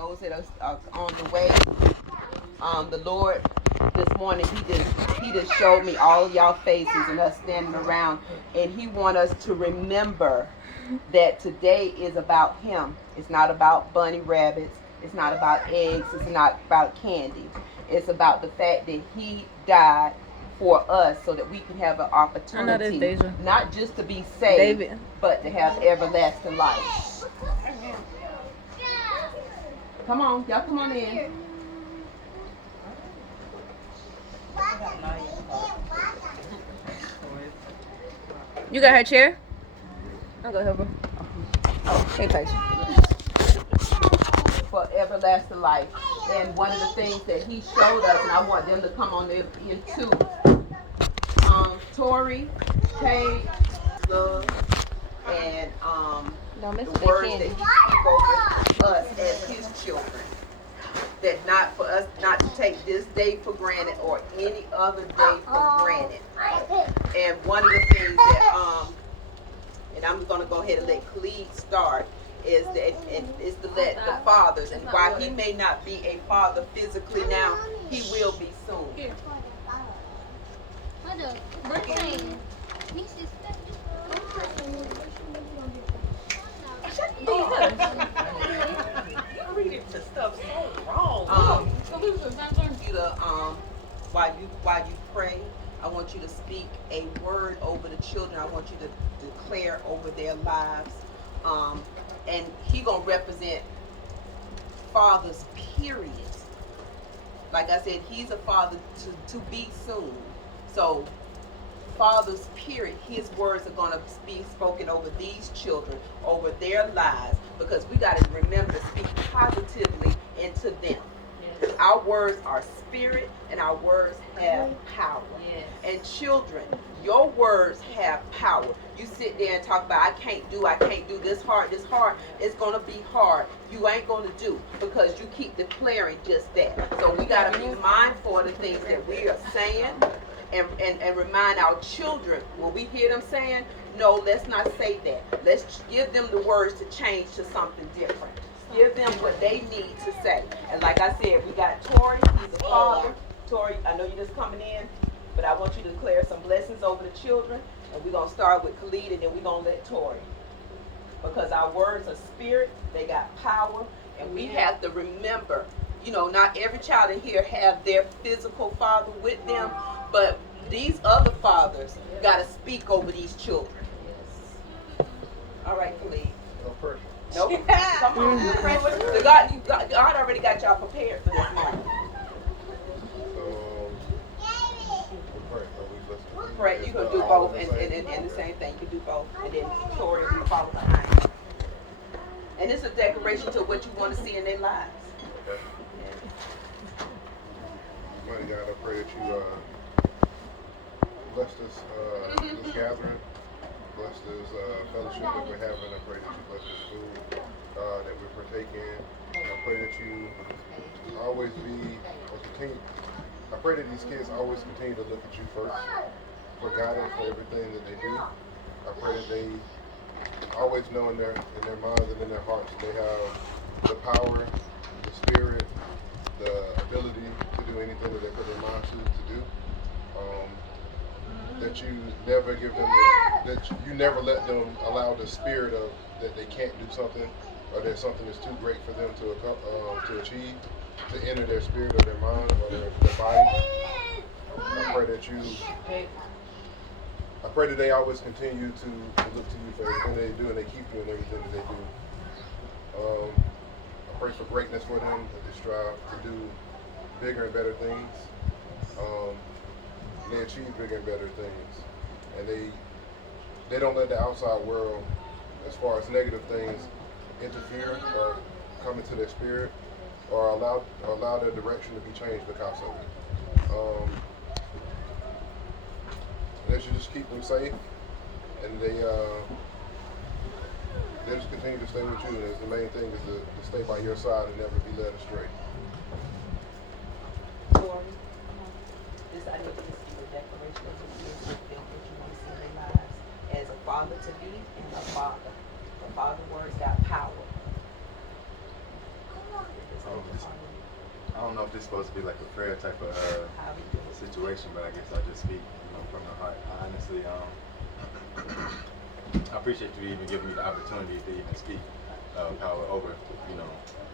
those that are on the way. The Lord this morning, he just showed me all of y'all faces and us standing around, and He want us to remember that today is about Him. It's not about bunny rabbits. It's not about eggs. It's not about candy. It's about the fact that He died for us so that we can have an opportunity, not just to be saved, but to have everlasting life. Come on, y'all come on in. You got her chair? I'll go help her. Oh, hey, patient. For everlasting life. And one of the things that he showed us, and I want them to come on there too. Tori, Paige, Love, and the words that he spoke over us as his children. That not for us not to take this day for granted or any other day for granted. And one of the things that and I'm gonna go ahead and let Khalid start, is to let the fathers, and while he may not be a father physically now, he will be soon. You're reading the stuff so wrong. You to while you pray, I want you to speak a word over the children. I want you to declare over their lives. And he gonna represent fathers, period. Like I said, he's a father to be soon. So fathers, period, his words are gonna be spoken over these children, over their lives, because we gotta remember to speak positively into them. Yes. Our words are spirit and our words have power. Yes. And children, your words have power. You sit there and talk about, I can't do this hard. It's going to be hard. You ain't going to do, because you keep declaring just that. So we got to be mindful of the things that we are saying, and remind our children when we hear them saying, no, let's not say that. Let's give them the words to change to something different. Give them what they need to say. And like I said, we got Tori. He's a father. Tori, I know you're just coming in, but I want you to declare some blessings over the children. And we're going to start with Khalid, and then we're going to let Tori. Because our words are spirit. They got power. And we have to remember, not every child in here have their physical father with them. But these other fathers got to speak over these children. All right, Khalid. No pressure. Nope. Come on. God already got y'all prepared for this moment. Pray. You gonna do both, and the same thing. You can do both, and then Tori will follow behind. And it's a declaration to what you want to see in their lives. Okay. Mighty God, I pray that you bless this gathering. Bless this fellowship that we're having. I pray that you bless this food that we partake in. I pray that you always continue. I pray that these kids always continue to look at you first for guidance for everything that they do. I pray that they always know in their minds and in their hearts they have the power, the spirit, the ability to do anything that they put their minds to do. That you never give them, that you never let them allow the spirit of that they can't do something, or that something is too great for them to achieve, to enter their spirit or their mind or their body. I pray that they always continue to look to you for everything they do, and they keep you in everything that they do. I pray for greatness for them, that they strive to do bigger and better things. They achieve bigger and better things, and they don't let the outside world, as far as negative things, interfere or come into their spirit, or allow their direction to be changed because of it. They should just keep them safe, and they just continue to stay with you. And the main thing is to stay by your side and never be led astray. I know this is a declaration of the kids that feel what you want to see in their lives as a father to be and a father. The father words got power. I don't know if this is supposed to be like a prayer type of situation, but I guess I'll just speak, from the heart. I honestly, I appreciate you even giving me the opportunity to even speak power over,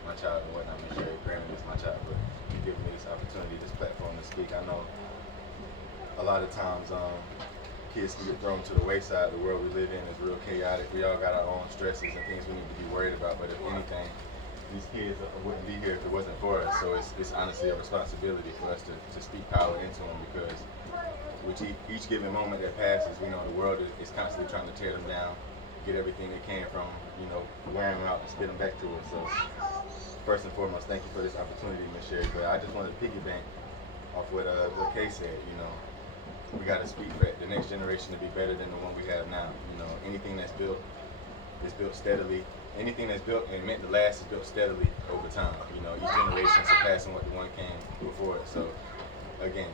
my child and whatnot. Make sure granted it's my child, but you giving me this opportunity, this platform to speak. I know a lot of times kids can get thrown to the wayside. The world we live in is real chaotic. We all got our own stresses and things we need to be worried about, but if anything, these kids wouldn't be here if it wasn't for us. So it's honestly a responsibility for us to speak power into them, because with each given moment that passes, we know the world is constantly trying to tear them down, get everything they can from them, wear them out and spit them back to us. So first and foremost, thank you for this opportunity, Ms. Sherry. But I just wanted to piggyback off what Kay said. We got to speak for the next generation to be better than the one we have now. Anything that's built is built steadily. Anything that's built and meant to last is built steadily over time. Each generation surpassing what the one came before it. So again,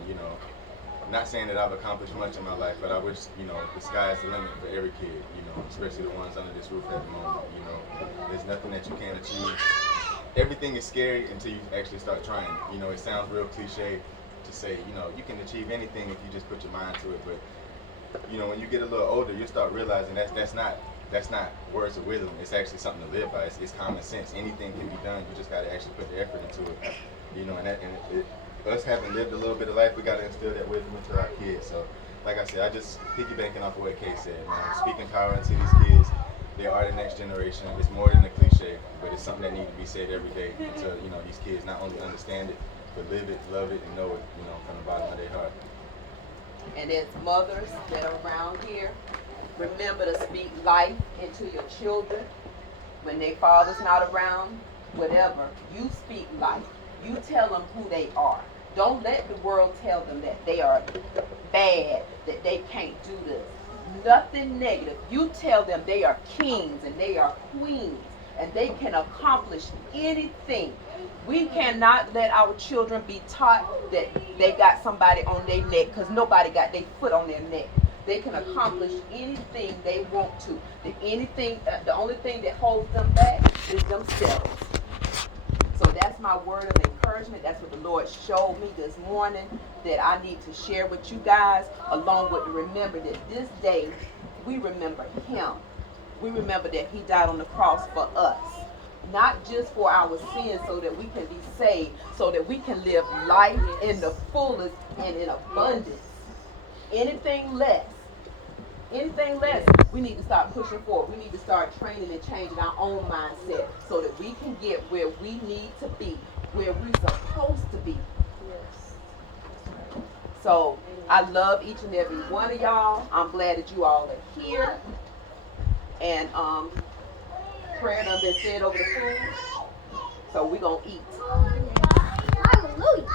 not saying that I've accomplished much in my life, but I wish, the sky is the limit for every kid, especially the ones under this roof at the moment. There's nothing that you can't achieve. Everything is scary until you actually start trying. It sounds real cliche to say, you can achieve anything if you just put your mind to it. But, when you get a little older, you start realizing that's not words of wisdom. It's actually something to live by. It's common sense. Anything can be done. You just got to actually put the effort into it. Us having lived a little bit of life, we got to instill that wisdom into our kids. So, like I said, I just piggybacking off of what Kay said, man. Speaking power into these kids. They are the next generation. It's more than a cliche, but it's something that needs to be said every day until these kids not only understand it, but live it, love it, and know it, from the bottom of their heart. And as mothers that are around here, remember to speak life into your children. When their father's not around, whatever, you speak life. You tell them who they are. Don't let the world tell them that they are bad, that they can't do this. Nothing negative. You tell them they are kings and they are queens and they can accomplish anything. We cannot let our children be taught that they got somebody on their neck, because nobody got their foot on their neck. They can accomplish anything they want to. The only thing that holds them back is themselves. So that's my word of encouragement. That's what the Lord showed me this morning that I need to share with you guys, along with remember that this day we remember Him. We remember that He died on the cross for us. Not just for our sins so that we can be saved, so that we can live life in the fullest and in abundance. Anything less, we need to start pushing forward. We need to start training and changing our own mindset so that we can get where we need to be, where we're supposed to be. So I love each and every one of y'all. I'm glad that you all are here. And prayer done been said over the food. So we're going to eat. Hallelujah.